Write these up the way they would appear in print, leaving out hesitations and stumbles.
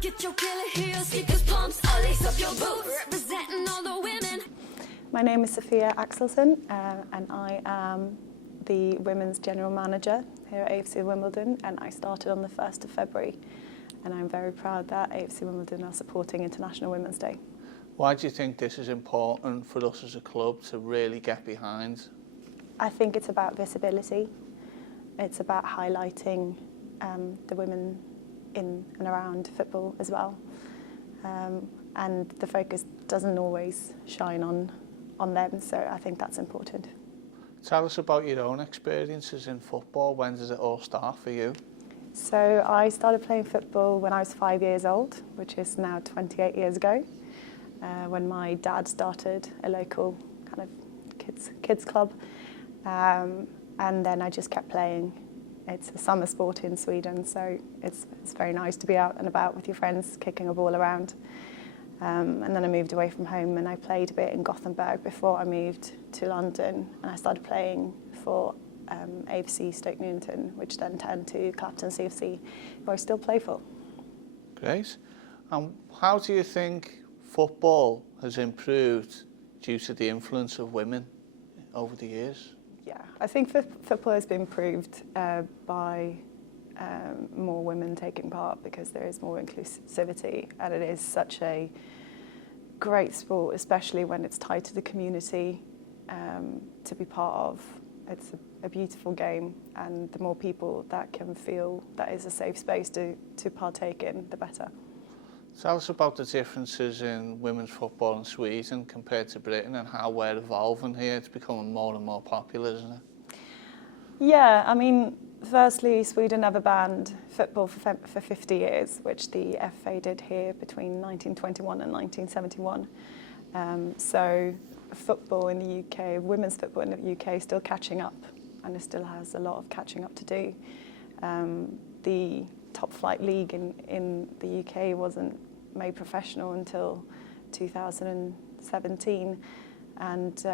Get your killer heels, sneakers, pumps, all lace up your boots, representing all the women. My name is Sophia Axelsson, and I am the Women's General Manager here at AFC Wimbledon, and I started on the 1st of February. And I'm very proud that AFC Wimbledon are supporting International Women's Day. Why do you think this is important for us as a club to really get behind? I think it's about visibility. It's about highlighting the women in and around football as well. And the focus doesn't always shine on them, so I think that's important. Tell us about your own experiences in football. When does it all start for you? So I started playing football when I was 5 years old, which is now 28 years ago, when my dad started a local kind of kids club. And then I just kept playing. It's a summer sport in Sweden, so it's very nice to be out and about with your friends, kicking a ball around. And then I moved away from home and I played a bit in Gothenburg before I moved to London, and I started playing for AFC Stoke Newington, which then turned to Clapton CFC, who I still play for. Great. And how do you think football has improved due to the influence of women over the years? Yeah, I think football has been improved by more women taking part, because there is more inclusivity, and it is such a great sport, especially when it's tied to the community, to be part of. It's a beautiful game, and the more people that can feel that is a safe space to partake in, the better. Tell us about the differences in women's football in Sweden compared to Britain, and how we're evolving here. It's becoming more and more popular, isn't it? Yeah, I mean, firstly, Sweden never banned football for 50 years, which the FA did here between 1921 and 1971. So football in the UK, women's football in the UK is still catching up, and it still has a lot of catching up to do. The top flight league in the UK wasn't made professional until 2017, and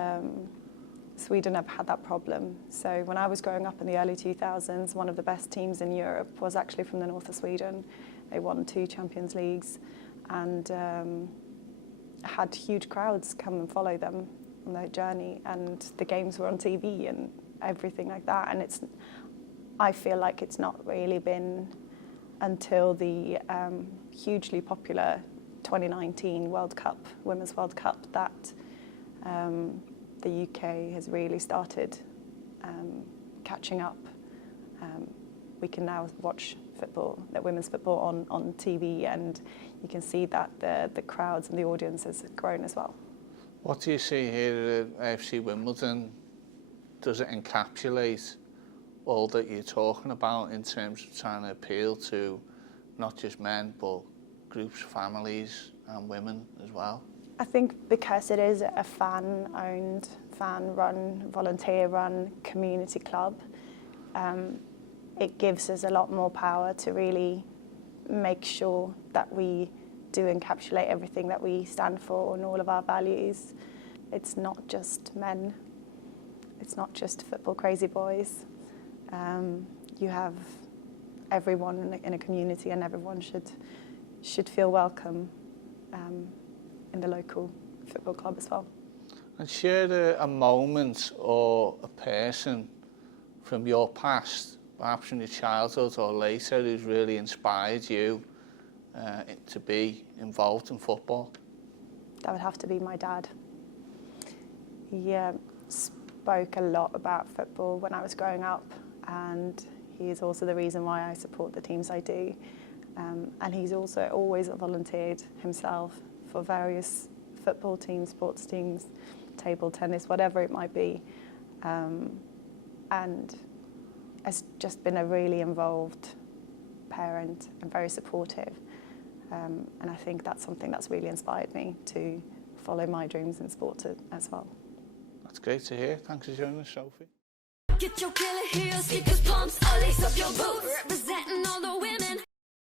Sweden never had that problem. So when I was growing up in the early 2000s, one of the best teams in Europe was actually from the north of Sweden. They won 2 Champions Leagues, and had huge crowds come and follow them on their journey, and the games were on TV and everything like that. And I feel like it's not really been until the hugely popular 2019 World Cup, Women's World Cup, that the UK has really started catching up. We can now watch football, women's football on TV, and you can see that the crowds and the audience has grown as well. What do you see here at AFC Wimbledon? Does it encapsulate all that you're talking about in terms of trying to appeal to not just men, but groups, families and women as well? I think because it is a fan-owned, fan-run, volunteer-run community club, it gives us a lot more power to really make sure that we do encapsulate everything that we stand for and all of our values. It's not just men. It's not just football crazy boys. You have everyone in a community, and everyone should feel welcome in the local football club as well. And share a moment or a person from your past, perhaps from your childhood or later, who's really inspired you to be involved in football. That would have to be my dad. He spoke a lot about football when I was growing up, and he is also the reason why I support the teams I do. And he's also always volunteered himself for various football teams, sports teams, table tennis, whatever it might be. And has just been a really involved parent and very supportive. And I think that's something that's really inspired me to follow my dreams in sport as well. That's great to hear. Thanks for joining us, Sophie. Get your killer heels, sneakers, pumps, all lace up your boots, representing all the women.